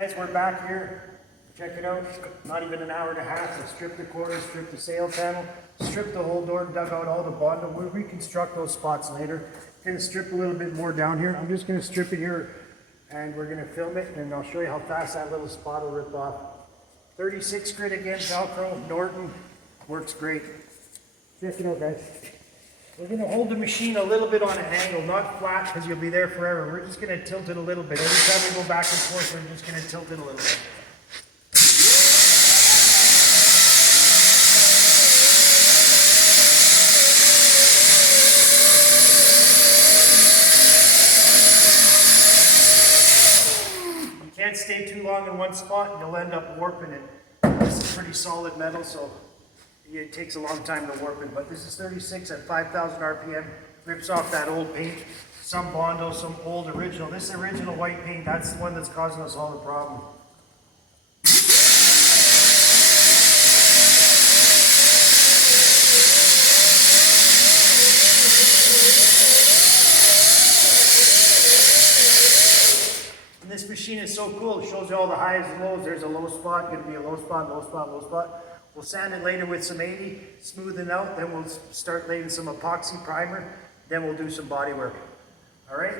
Guys, we're back here. Check it out. Not even an hour and a half. We stripped the corners, stripped the sail panel, stripped the whole door, dug out all the bondo. We'll reconstruct those spots later. Gonna strip a little bit more down here. I'm just gonna strip it here and we're gonna film it and I'll show you how fast that little spot will rip off. 36 grit again, Velcro, Norton, works great. Check it out, guys. We're going to hold the machine a little bit on an angle, not flat because you'll be there forever. We're just going to tilt it a little bit. Every time we go back and forth, we're just going to tilt it a little bit. You can't stay too long in one spot and you'll end up warping it. This is pretty solid metal, so it takes a long time to warp it, but this is 36 at 5,000 RPM. Rips off that old paint, some Bondo, some old original. This original white paint, that's the one that's causing us all the problem. And this machine is so cool, it shows you all the highs and lows. There's a low spot, going to be a low spot, low spot, low spot. We'll sand it later with some 80, smooth it out, then we'll start laying some epoxy primer, then we'll do some body work. All right?